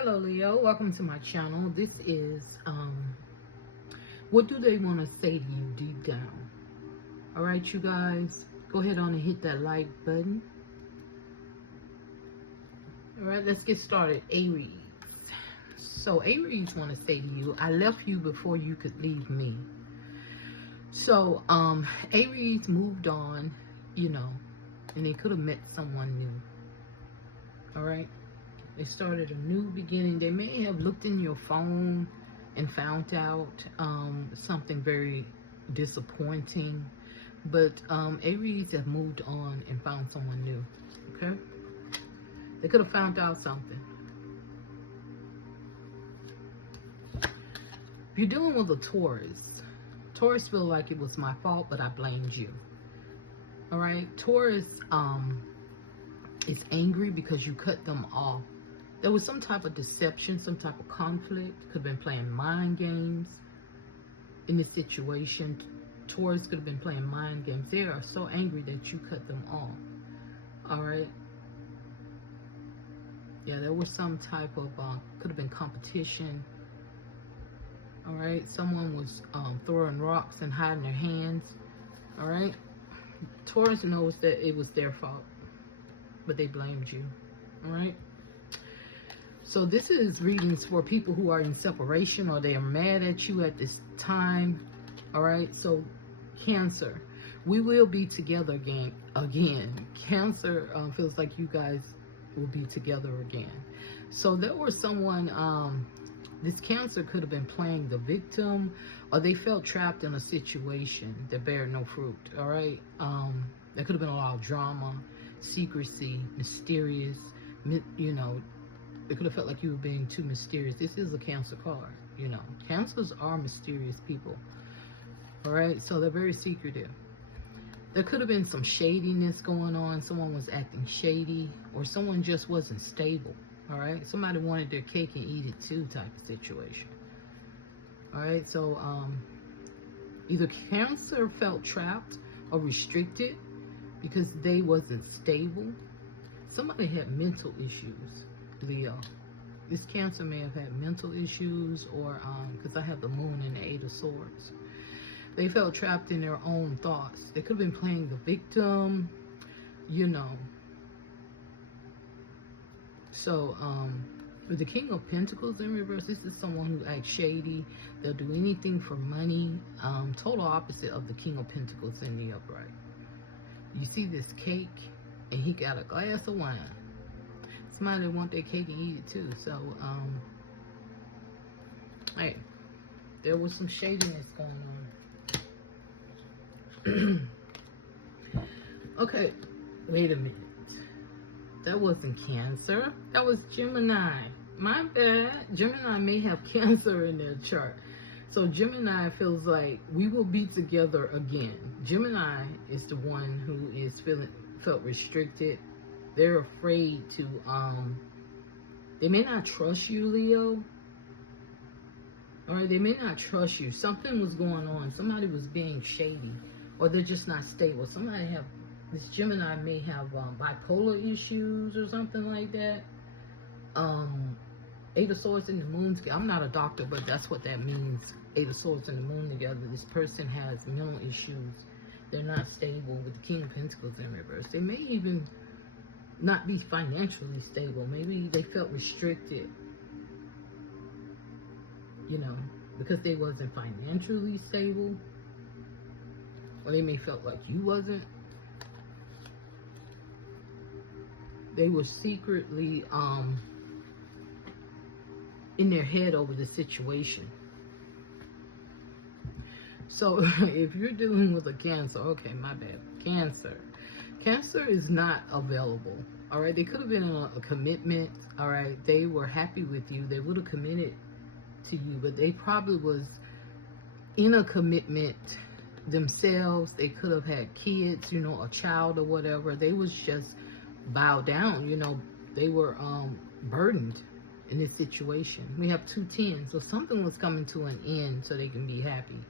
Hello Leo, welcome to my channel. This is what do they want to say to you deep down? All right, you guys, go ahead on and hit that like button. All right, let's get started. Aries. So Aries want to say to you, I left you before you could leave me. So Aries moved on, you know, and they could have met someone new. All right, they started a new beginning. They may have looked in your phone and found out something very disappointing, but Aries have moved on and found someone new. Okay, they could have found out something. If you're dealing with a Taurus feel like it was my fault, but I blamed you. All right, Taurus is angry because you cut them off. There was some type of deception, some type of conflict. Could have been playing mind games in this situation. Taurus could have been playing mind games. They are so angry that you cut them off. All right. Yeah, there was some type of, could have been competition. All right. Someone was throwing rocks and hiding their hands. All right. Taurus knows that it was their fault, but they blamed you. All right. So this is readings for people who are in separation or they are mad at you at this time. All right. So Cancer, we will be together again. Cancer feels like you guys will be together again. So there was someone, this Cancer could have been playing the victim, or they felt trapped in a situation that bear no fruit. All right. There could have been a lot of drama, secrecy, mysterious, you know. It could have felt like you were being too mysterious. This is a Cancer card, you know. Cancers are mysterious people. All right, so they're very secretive. There could have been some shadiness going on. Someone was acting shady, or someone just wasn't stable. All right, somebody wanted their cake and eat it too type of situation. All right, so either Cancer felt trapped or restricted because they wasn't stable. Somebody had mental issues. Leo, this Cancer may have had mental issues, or because I have the Moon and the Eight of Swords. They felt trapped in their own thoughts. They could have been playing the victim, you know. So with the King of Pentacles in reverse, this is someone who acts shady. They'll do anything for money. Total opposite of the King of Pentacles in the upright. You see this cake, and he got a glass of wine. Somebody want their cake and eat it too. So, hey, there was some shadiness going on. Okay, wait a minute. That wasn't Cancer. That was Gemini. My bad. Gemini may have Cancer in their chart. So Gemini feels like we will be together again. Gemini is the one who is felt restricted. They're afraid to, they may not trust you, Leo. All right, they may not trust you. Something was going on. Somebody was being shady, or they're just not stable. Somebody have, this Gemini may have bipolar issues or something like that. Eight of Swords and the Moon together. I'm not a doctor, but that's what that means. Eight of Swords and the Moon together. This person has mental issues. They're not stable with the King of Pentacles in reverse. They may even not be financially stable. Maybe they felt restricted, you know, because they wasn't financially stable, or they may felt like you wasn't. They were secretly in their head over the situation. So if you're dealing with a Cancer, okay, my bad, Cancer is not available. All right, they could have been in a commitment. All right, they were happy with you. They would have committed to you, but they probably was in a commitment themselves. They could have had kids, you know, a child or whatever. They was just bowed down, you know. They were burdened in this situation. We have 2 tens, so something was coming to an end so they can be happy.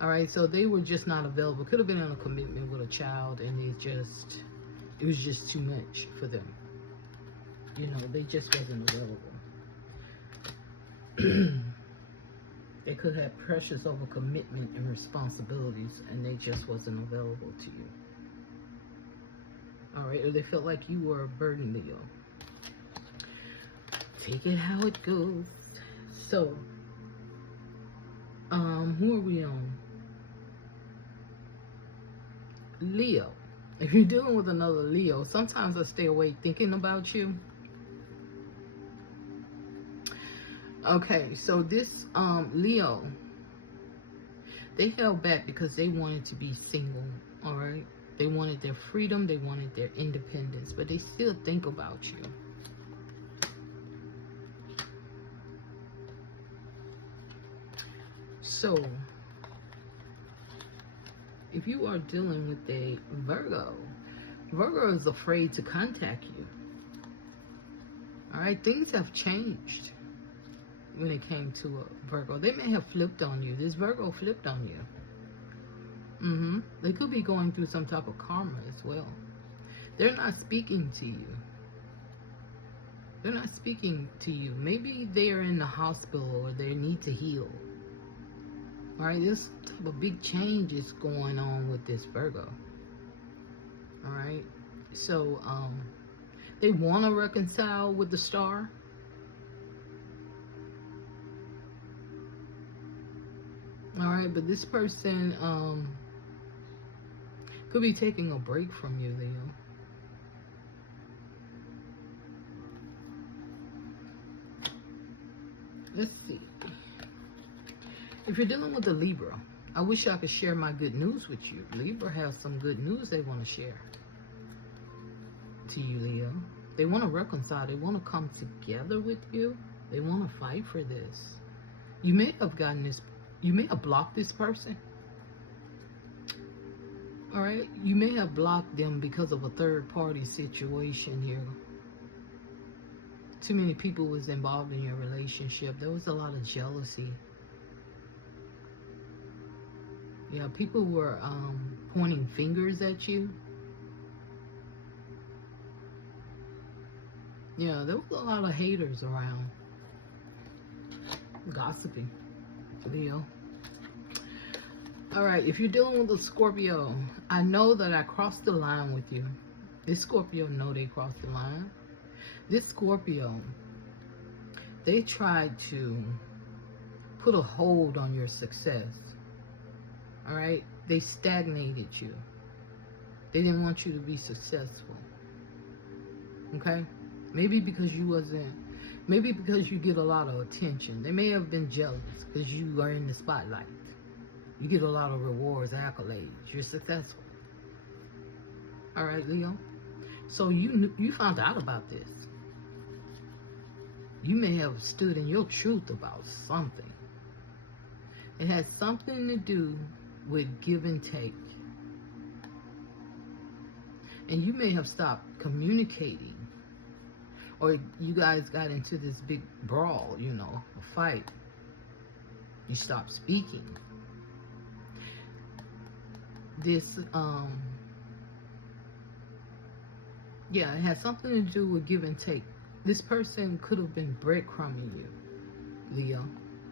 All right, so they were just not available. Could have been in a commitment with a child, and it was just too much for them. You know, they just wasn't available. They could have pressures over commitment and responsibilities, and they just wasn't available to you. All right, or they felt like you were a burden to you. Take it how it goes. So, who are we on? Leo. If you're dealing with another Leo, sometimes I stay awake thinking about you. Okay, so this Leo, they held back because they wanted to be single, all right? They wanted their freedom, they wanted their independence, but they still think about you. So, if you are dealing with a Virgo, Virgo is afraid to contact you. All right, things have changed when it came to a Virgo. They may have flipped on you. This Virgo flipped on you. They could be going through some type of karma as well. They're not speaking to you. They're not speaking to you. Maybe they're in the hospital or they need to heal. All right, this type of big change is going on with this Virgo. All right, so they want to reconcile with the star. All right, but this person could be taking a break from you, Leo. Let's see. If you're dealing with a Libra, I wish I could share my good news with you. Libra has some good news they want to share to you, Leo. They want to reconcile. They want to come together with you. They want to fight for this. You may have gotten this. You may have blocked this person. All right. You may have blocked them because of a third-party situation here. Too many people was involved in your relationship. There was a lot of jealousy. Yeah, people were pointing fingers at you. Yeah, there was a lot of haters around. Gossiping, Leo. All right, if you're dealing with a Scorpio, I know that I crossed the line with you. This Scorpio know they crossed the line. This Scorpio, they tried to put a hold on your success. All right, they stagnated you. They didn't want you to be successful. Okay, maybe because you wasn't. Maybe because you get a lot of attention. They may have been jealous because you are in the spotlight. You get a lot of rewards, accolades. You're successful. All right, Leo. So you found out about this. You may have stood in your truth about something. It has something to do with give and take. And you may have stopped communicating. Or you guys got into this big brawl, you know, a fight. You stopped speaking. This, yeah, it has something to do with give and take. This person could have been breadcrumbing you, Leo.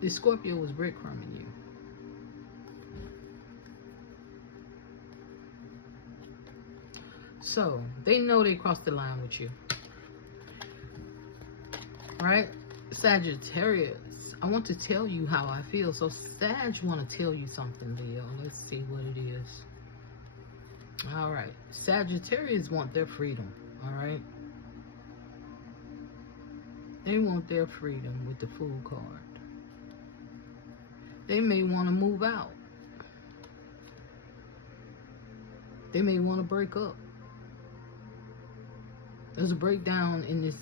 This Scorpio was breadcrumbing you. So, they know they crossed the line with you. Right? Sagittarius, I want to tell you how I feel. So Sag want to tell you something, Leo. Let's see what it is. All right. Sagittarius want their freedom. All right. They want their freedom with the Fool card. They may want to move out. They may want to break up. There's a breakdown in this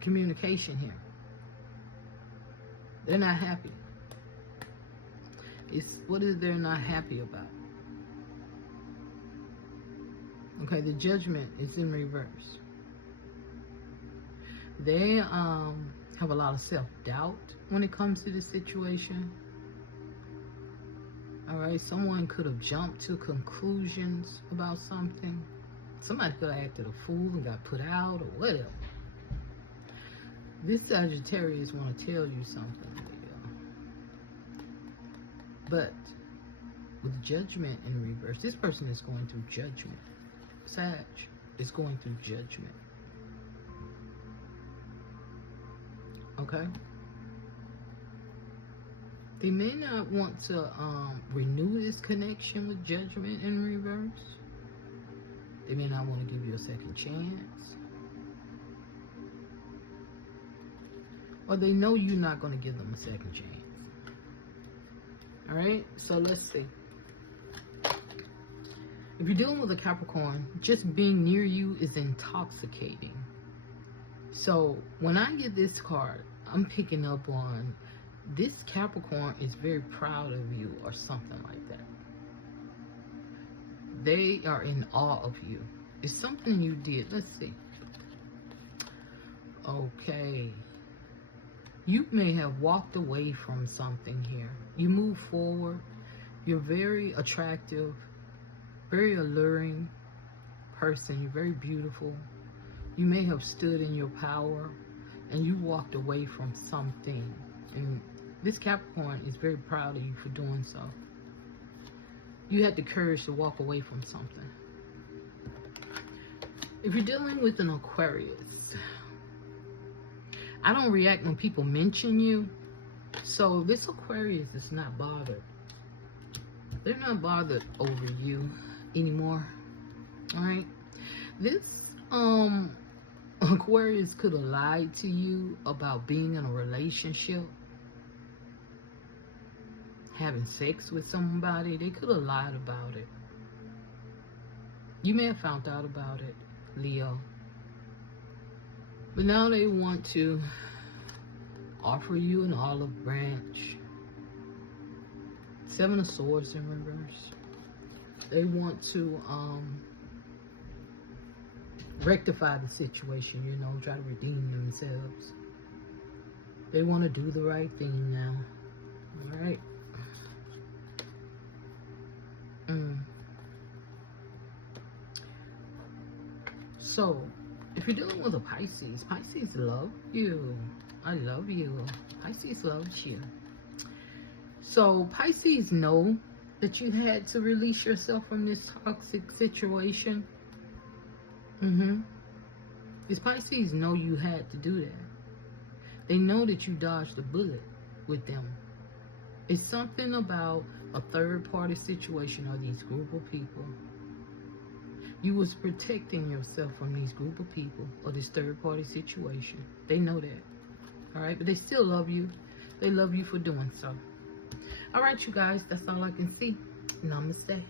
communication here. They're not happy. What is they're not happy about? Okay, the Judgment is in reverse. They have a lot of self-doubt when it comes to this situation. All right, someone could have jumped to conclusions about something. Somebody could have acted a fool and got put out or whatever. This Sagittarius want to tell you something, Leo. But with Judgment in reverse, this person is going through judgment. Sag is going through judgment. Okay? They may not want to renew this connection with Judgment in reverse. They may not want to give you a second chance. Or they know you're not going to give them a second chance. Alright? So let's see. If you're dealing with a Capricorn, just being near you is intoxicating. So when I get this card, I'm picking up on this Capricorn is very proud of you or something like that. They are in awe of you. It's something you did. Let's see. Okay. You may have walked away from something here. You move forward. You're very attractive, very alluring person. You're very beautiful. You may have stood in your power and you walked away from something. And this Capricorn is very proud of you for doing so. You had the courage to walk away from something. If you're dealing with an Aquarius, I don't react when people mention you. So this Aquarius is not bothered. They're not bothered over you anymore. Alright? This Aquarius could have lied to you about being in a relationship. Having sex with somebody. They could have lied about it. You may have found out about it, Leo. But now they want to offer you an olive branch. Seven of Swords in reverse. They want to rectify the situation, you know, try to redeem themselves. They want to do the right thing now. Alright. So, if you're dealing with a Pisces, Pisces love you. I love you. Pisces loves you. So, Pisces know that you had to release yourself from this toxic situation. These Pisces know you had to do that. They know that you dodged a bullet with them. It's something about a third-party situation or these group of people. You was protecting yourself from these group of people or this third-party situation. They know that. Alright? But they still love you. They love you for doing so. Alright, you guys. That's all I can see. Namaste.